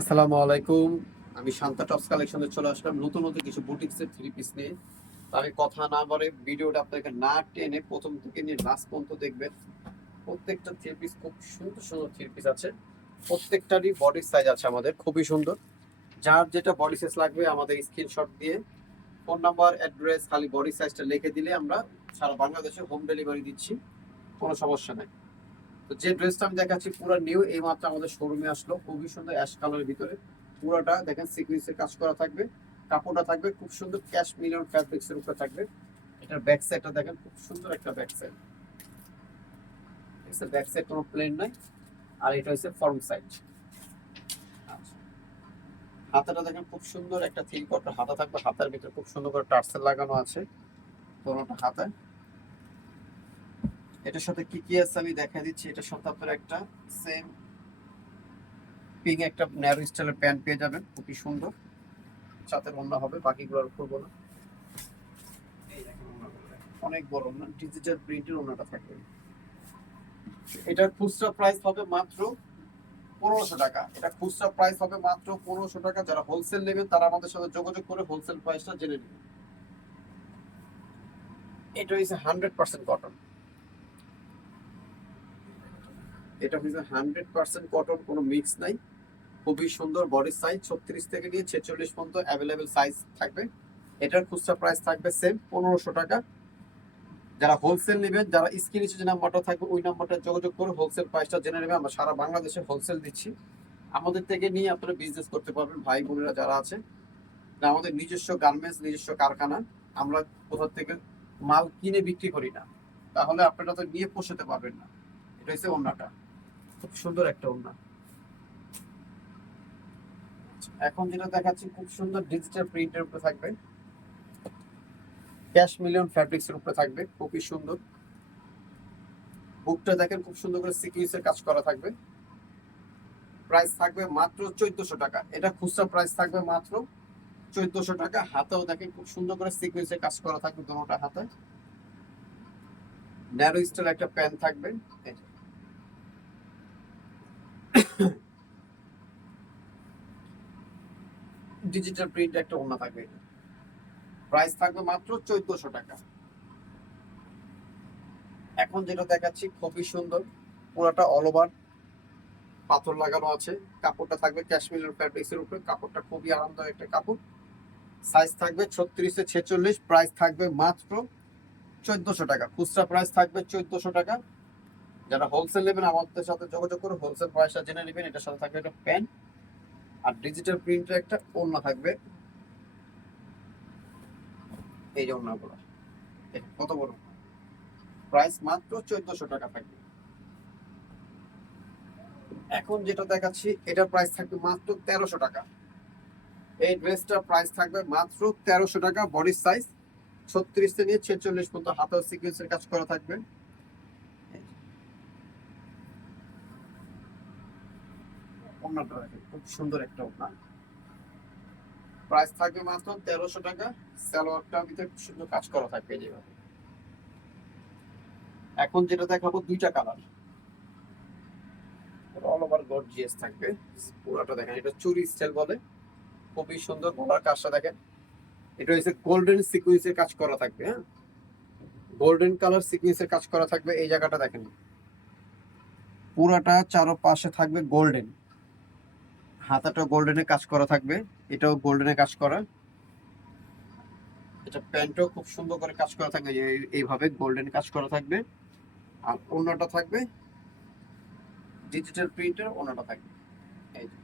আসসালামু আলাইকুম। আমি শান্তা টপস কালেকশনে চলে আসলাম নতুন নতুন কিছু বুটিক্সের থ্রি পিস নিয়ে। তো আমি কথা না বলে ভিডিওটা আপনাকে না টেনে প্রথম থেকে নিয়ে লাস্ট পর্যন্ত দেখবেন। প্রত্যেকটা থ্রি পিস খুব সুন্দর সুন্দর থ্রি পিস আছে। প্রত্যেকটারই বডি সাইজ আছে আমাদের খুবই সুন্দর। যার যেটা বডি সাইজ লাগবে আমাদের স্ক্রিনশট দিয়ে ফোন নাম্বার অ্যাড্রেস খালি বডি সাইজটা লিখে দিলে আমরা সারা বাংলাদেশে হোম ডেলিভারি দিচ্ছি, কোনো সমস্যা নেই। তো যে ড্রেসটা আমি দেখাচ্ছি পুরো নিউ, এই মাত্র আমাদের শোরুমে আসলো, খুবই সুন্দর অ্যাশ কালারের ভিতরে। পুরোটা দেখেন সিকুয়েন্সের কাজ করা থাকবে, কাপড়টা থাকবে খুব সুন্দর ক্যাশমিলিয়ন ফ্যাব্রিক্স এর উপরে থাকবে। এটার ব্যাক সাইডটা দেখেন খুব সুন্দর একটা ব্যাক সাইড, ঠিক ব্যাক সাইড কোনো প্লেন নাই। আর এটা হচ্ছে ফ্রন্ট সাইড। আচ্ছা, হাতাটা দেখেন খুব সুন্দর একটা থ্রি কোয়ার্টার হাতা থাকবে, হাতার ভিতরে খুব সুন্দর করে টার্সেল লাগানো আছে কোনোটা হাতায়। এটার সাথে কি কি আছে আমি দেখা দিচ্ছি। এটার সাথে আপনার একটা সেম পিঙ্ক একটা ন্যারো স্টাইলের প্যান্ট পেয়ে যাবেন, খুবই সুন্দর। সাথে ওড়না হবে, বাকিগুলোর করবো না। এই দেখেন ওড়নাগুলো দেখেন, অনেক বড় ওড়না, ডিজিটাল প্রিন্টের ওড়নাটা থাকবে। এটার খুচরা প্রাইস হবে মাত্র 1500 টাকা। এটা খুচরা প্রাইস হবে মাত্র 1500 টাকা। যারা হোলসেল নেবেন তারা আমাদের সাথে যোগাযোগ করে হোলসেল প্রাইসটা জেনে নেবেন। এটা হচ্ছে 100% কটন। এটা হচ্ছে 100% কটন, কোনো মিক্স নাই। খুবই সুন্দর বডি সাইজ 36 থেকে নিয়ে 46 পর্যন্ত অ্যাভেলেবেল সাইজ থাকবে। এটার খুচরা প্রাইস থাকবে সেম 1500 টাকা। যারা হোলসেল নেবেন, যারা স্ক্রিনে যে নাম্বারটা থাকবে ওই নাম্বারটা যোগাযোগ করে হোলসেল প্রাইসটা জেনে নেবে। আমরা সারা বাংলাদেশে হোলসেল দিচ্ছি। আমাদের থেকে নিয়ে আপনারা বিজনেস করতে পারবেন ভাই বোনেরা যারা আছে। আমাদের নিজস্ব গার্মেন্টস, নিজস্ব কারখানা। আমরা কোথা থেকে মাল কিনে বিক্রি করি না, তাহলে আপনারা তো নিয়ে পোষাতে পারবেন না। এটা হচ্ছে ওড়নাটা, খুব সুন্দর একটা ওড়না। এখন যেটা দেখাচ্ছি খুব সুন্দর ডিজিটাল প্রিন্টের উপরে থাকবে, ক্যাশ মিলিয়ন ফ্যাব্রিক্স এর উপরে থাকবে, খুবই সুন্দর। বুকটা দেখেন খুব সুন্দর করে সিকুয়েন্সের কাজ করা থাকবে। প্রাইস থাকবে মাত্র 1400 টাকা। এটা খুচরা প্রাইস থাকবে মাত্র 1400 টাকা। হাতেও দেখেন খুব সুন্দর করে সিকুয়েন্সের কাজ করা থাকবে দোনোটা হাতে। ন্যারো স্টাইল একটা প্যান্ট থাকবে। ডিজিটাল প্রিন্ট একটা ওড়না থাকবে। প্রাইস থাকবে মাত্র 1400 টাকা। এখন যেটা দেখাচ্ছি খুবই সুন্দর, পুরোটা অল ওভার পাথর লাগানো আছে। কাপড়টা থাকবে ক্যাশমিলের ফ্যাব্রিক্স এর উপরে, কাপড়টা খুবই আরামদায়ক একটা কাপড়। সাইজ থাকবে 36 থেকে 46। প্রাইস থাকবে মাত্র 1400 টাকা। খুচরা প্রাইস থাকবে 1400 টাকা। যারা হোলসেল নেবেন আমাদের সাথে যোগাযোগ করে হোলসেল প্রাইসটা জেনে নেবেন। এটার সাথে থাকবে একটা প্যান্ট আর ডিজিটাল প্রিন্টের একটা ওড়না থাকবে। এই যে ওড়নাগুলো দেখেন কত বড়। প্রাইস মাত্র 1400 টাকা থাকবে। এখন যেটা দেখাচ্ছি এটার প্রাইস থাকবে মাত্র 1300 টাকা। এই ড্রেসটার প্রাইস থাকবে মাত্র 1300 টাকা। বডি সাইজ 36 থেকে নিয়ে 46 পর্যন্ত, হাতেও সিকোয়েন্সের কাজ করা থাকবে। ওড়নাটা দেখেন খুব সুন্দর একটা ওড়না। প্রাইস থাকবে মাত্র 1300 টাকা। সালোয়ারটার ভিতরে খুব সুন্দর কাজ করা থাকবে যেভাবে। এখন যেটা দেখাবো দুইটা কালার, অল ওভার গর্জিয়াস থাকবে। পুরোটা দেখেন, এটা চুরি স্টাইল বলে, খুবই সুন্দর। গলার কাজটা দেখেন, এটা হচ্ছে গোল্ডেন সিকুয়েন্সের কাজ করা থাকবে। হ্যাঁ, গোল্ডেন কালার সিকুয়েন্সের কাজ করা থাকবে। এই জায়গাটা দেখেন পুরাটা চারপাশে থাকবে গোল্ডেন। হাতাটা গোল্ডেনে কাজ করা থাকবে, এটাও গোল্ডেনে কাজ করা। এটা প্যান্টও খুব সুন্দর করে কাজ করা থাকবে, এইভাবে গোল্ডেন কাজ করা থাকবে। আর ওড়নাটা থাকবে ডিজিটাল প্রিন্টের ওড়নাটা থাকবে। এই যে।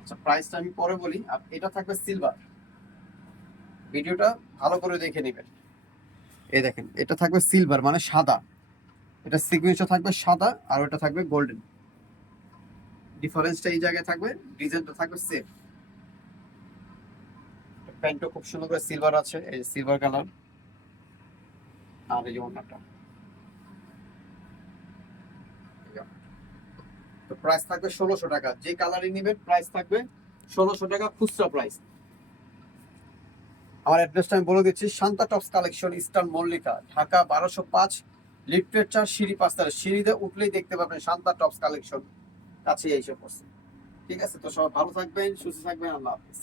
আচ্ছা, প্রাইসটা আমি পরে বলি। আর এটা থাকবে সিলভার। ভিডিওটা ভালো করে দেখে নেবেন। এই দেখেন এটা থাকবে সিলভার মানে সাদা। এটা সিকুয়েন্সটা থাকবে সাদা আর ওটা থাকবে গোল্ডেন। ডিফারেন্সটা এই জায়গায় থাকবে, ডিজাইনটা থাকবে সেম। প্যান্টও খুব সুন্দর করে সিলভার আছে, এই সিলভার কালার। আর এই যে ওড়নাটা। তো প্রাইস থাকবে 1600 টাকা। যে কালারই নেবেন প্রাইস থাকবে 1600 টাকা খুচরা প্রাইস। আমার অ্যাড্রেসটা আমি বলে দিচ্ছি, Shanta tops collection, eastern Mallika, Dhaka 1205, লিফটের 4, সিঁড়ি 5 তলা। সিঁড়িতে উঠলেই দেখতে পাবেন শান্তা টপস কালেকশন। কাছে এসে পড়ছে। ঠিক আছে, তো সবাই ভালো থাকবেন, সুস্থ থাকবেন, আল্লাহ হাফেজ।